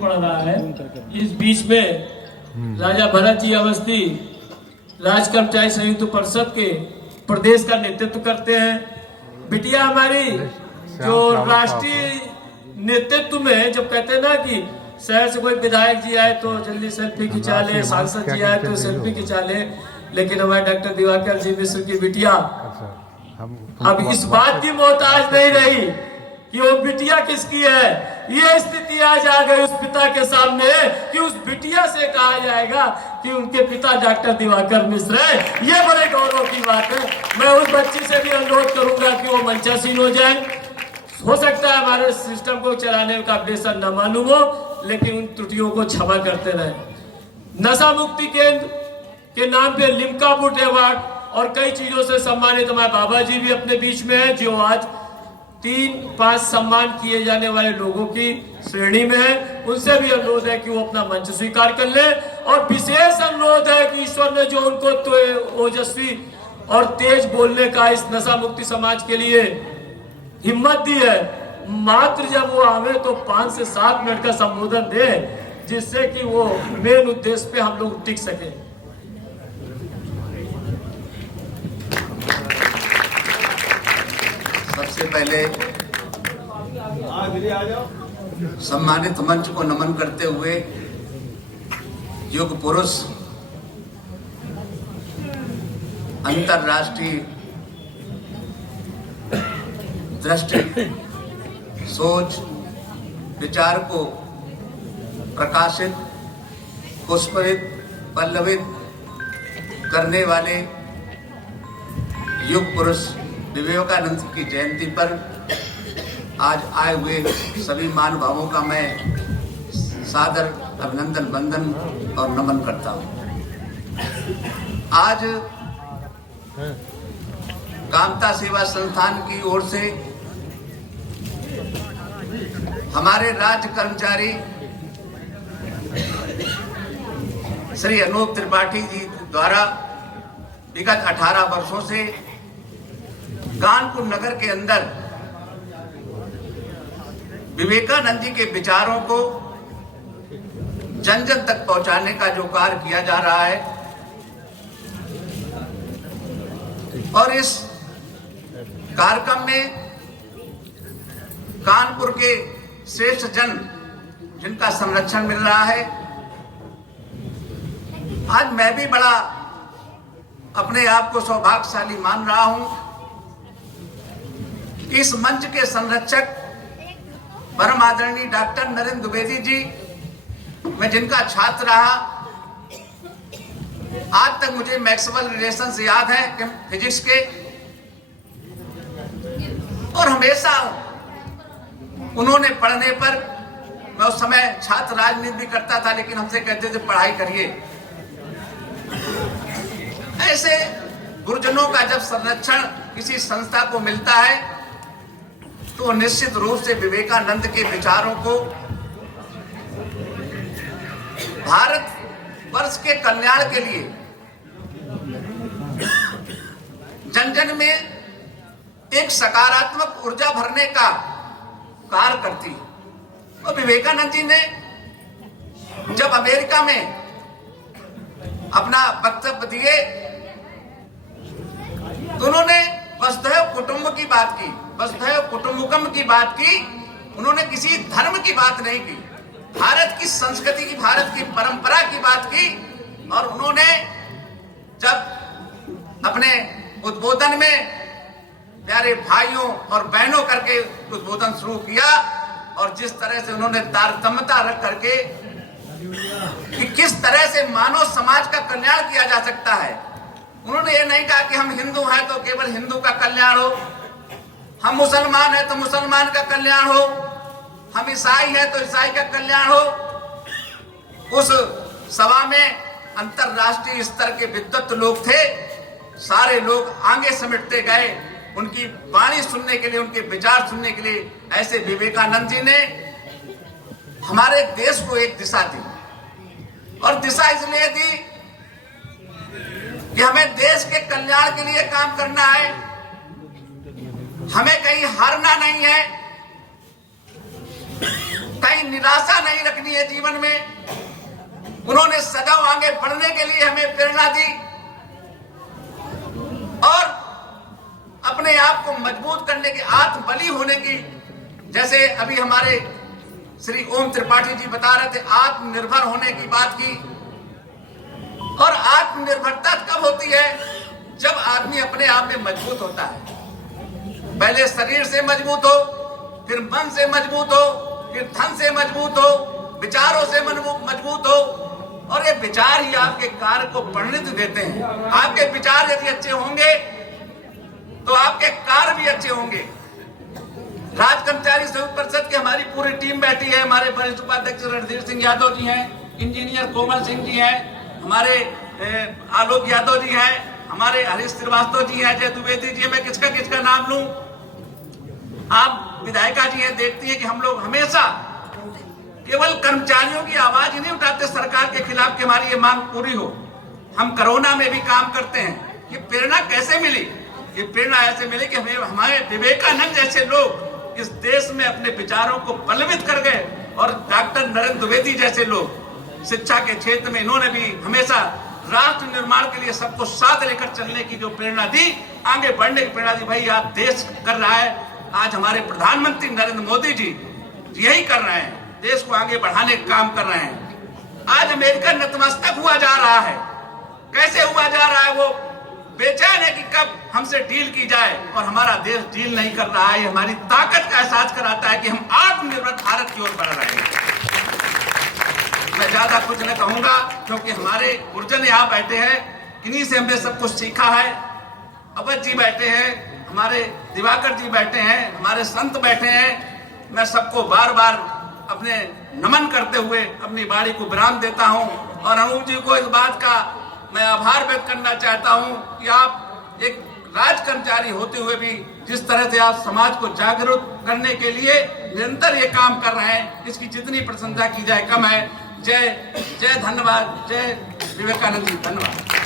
पड़ रहा है। इस बीच में राजा भरत जी अवस्थी राज कर्मचारी संयुक्त परिषद के प्रदेश का नेतृत्व करते हैं। बिटिया हमारी जो राष्ट्रीय नेतृत्व में जब कहते हैं ना कि शहर से कोई विधायक जी आए तो जल्दी सेल्फी खिंचा ले, सांसद जी आए तो सेल्फी खिंचा ले, लेकिन हमारे डॉक्टर दिवाकर जी मिश्र की बिटिया अब इस बात की मोहताज नहीं रही कि वो बिटिया किसकी है। ये स्थिति आज आ गई उस पिता के सामने कि उस बिटिया से कहा जाएगा कि उनके पिता डॉक्टर दिवाकर मिश्र है। ये बड़े गौरव की बात है। मैं उस बच्ची से भी अनुरोध करूंगा कि वो मंचासीन हो जाए। हो सकता है हमारे सिस्टम को चलाने का बेसन न मालूम हो, लेकिन उन त्रुटियों को क्षमा करते रहे। नशा मुक्ति केंद्र के नाम पे लिम्का बुक अवार्ड और कई चीजों से सम्मानित हमारे बाबा जी भी अपने बीच में है, जो आज 3-5 सम्मान किए जाने वाले लोगों की श्रेणी में है। उनसे भी अनुरोध है कि वो अपना मंच स्वीकार कर ले। और विशेष अनुरोध है कि ईश्वर ने जो उनको तो ओजस्वी और तेज बोलने का इस नशा मुक्ति समाज के लिए हिम्मत दी है, मात्र जब वो आवे तो 5 से 7 मिनट का संबोधन दे, जिससे कि वो मेन उद्देश्य पे हम लोग टिक सके। सबसे पहले सम्मानित मंच को नमन करते हुए युग पुरुष, अंतरराष्ट्रीय दृष्टि, सोच, विचार को प्रकाशित, पुष्पित, पल्लवित करने वाले युग पुरुष विवेकानंद की जयंती पर आज आए हुए सभी महानुभावों का मैं सादर अभिनंदन, वंदन और नमन करता हूं। आज कामता सेवा संस्थान की ओर से हमारे राज्य कर्मचारी श्री अनूप त्रिपाठी जी द्वारा विगत 18 वर्षों से कानपुर नगर के अंदर विवेकानंद जी के विचारों को जन जन तक पहुंचाने का जो कार्य किया जा रहा है, और इस कार्यक्रम में कानपुर के श्रेष्ठ जन जिनका संरक्षण मिल रहा है, आज मैं भी बड़ा अपने आप को सौभाग्यशाली मान रहा हूं। इस मंच के संरक्षक परम आदरणीय डॉक्टर नरेंद्र द्विवेदी जी, मैं जिनका छात्र रहा, आज तक मुझे मैक्सवेल रिलेशंस याद है फिजिक्स के, और हमेशा उन्होंने पढ़ने पर, मैं उस समय छात्र राजनीति भी करता था, लेकिन हमसे कहते थे पढ़ाई करिए। ऐसे गुरुजनों का जब संरक्षण किसी संस्था को मिलता है तो निश्चित रूप से विवेकानंद के विचारों को भारत वर्ष के कल्याण के लिए जन जन में एक सकारात्मक ऊर्जा भरने का कार्य करती है। और विवेकानंद जी ने जब अमेरिका में अपना वक्तव्य दिए तो उन्होंने वसुधैव कुटुंब की बात की, वसुधैव कुटुंबकम की बात की। उन्होंने किसी धर्म की बात नहीं की, भारत की संस्कृति की, भारत की परंपरा की बात की। और उन्होंने जब अपने उद्बोधन में प्यारे भाइयों और बहनों करके उद्बोधन शुरू किया, और जिस तरह से उन्होंने तारतम्यता रख करके कि किस तरह से मानव समाज का कल्याण किया जा सकता है। उन्होंने ये नहीं कहा कि हम हिंदू हैं तो केवल हिंदू का कल्याण हो, हम मुसलमान हैं तो मुसलमान का कल्याण हो, हम ईसाई हैं तो ईसाई का कल्याण हो। उस सभा में अंतरराष्ट्रीय स्तर के विद्वत लोग थे, सारे लोग आगे समेटते गए उनकी वाणी सुनने के लिए, उनके विचार सुनने के लिए। ऐसे विवेकानंद जी ने हमारे देश को एक दिशा दी, और दिशा इसलिए दी कि हमें देश के कल्याण के लिए काम करना है, हमें कहीं हारना नहीं है। कहीं निराशा नहीं रखनी है जीवन में। उन्होंने सदैव आगे बढ़ने के लिए हमें प्रेरणा दी और अपने आप को मजबूत करने की, आत्मबली होने की, जैसे अभी हमारे श्री ओम त्रिपाठी जी बता रहे थे, आत्मनिर्भर होने की बात की। और आत्मनिर्भरता कब होती है? जब आदमी अपने आप में मजबूत होता है। पहले शरीर से मजबूत हो, फिर मन से मजबूत हो, फिर धन से मजबूत हो, विचारों से मजबूत हो, और ये विचार ही आपके कार्य को परिणति देते हैं। आपके विचार यदि अच्छे होंगे तो आपके कार्य भी अच्छे होंगे। राज्य कर्मचारी संयुक्त परिषद की हमारी पूरी टीम बैठी है। हमारे वरिष्ठ उपाध्यक्ष रणधीर सिंह यादव जी हैं, इंजीनियर कोमल सिंह जी हैं, हमारे आलोक यादव जी हैं, हमारे हरीश श्रीवास्तव जी हैं, जय द्विवेदी जी हैं। मैं किसका नाम लूं? आप विधायिका जी हैं, देखती हैं कि हम लोग हमेशा केवल कर्मचारियों की आवाज ही नहीं उठाते सरकार के खिलाफ कि हमारी ये मांग पूरी हो। हम कोरोना में भी काम करते हैं। ये प्रेरणा कैसे मिली? ये प्रेरणा ऐसे मिली कि हमारे विवेकानंद जैसे लोग इस देश में अपने विचारों को बलवित कर गए, और डॉक्टर नरेंद्र द्विवेदी जैसे लोग शिक्षा के क्षेत्र में, इन्होंने भी हमेशा राष्ट्र निर्माण के लिए सबको साथ लेकर चलने की जो प्रेरणा दी, आगे बढ़ने की प्रेरणा दी। भाई आप देश कर रहा है, आज हमारे प्रधानमंत्री नरेंद्र मोदी जी यही कर रहे हैं, देश को आगे बढ़ाने का काम कर रहे हैं। आज अमेरिका नतमस्तक हुआ जा रहा है। कैसे हुआ जा रहा है? वो बेचैन है कि कब हमसे डील की जाए, और हमारा देश डील नहीं कर रहा है। हमारी ताकत का एहसास कराता है कि हम आत्मनिर्भर भारत की ओर बढ़ रहे हैं। मैं ज्यादा कुछ न कहूंगा क्योंकि हमारे गुरुजन यहाँ बैठे हैं, इन्हीं से हमने सब कुछ सीखा है। अवध जी बैठे हैं, हमारे दिवाकर जी बैठे हैं, हमारे संत बैठे हैं। मैं सबको बार बार अपने नमन करते हुए अपनी वाणी को विराम देता हूं, और अनूप जी को इस बात का मैं आभार व्यक्त करना चाहता हूं कि आप एक राज कर्मचारी होते हुए भी जिस तरह से आप समाज को जागरूक करने के लिए निरंतर ये काम कर रहे हैं, इसकी जितनी प्रशंसा की जाए कम है। जय धन्यवाद, जय विवेकानंद जी, धन्यवाद।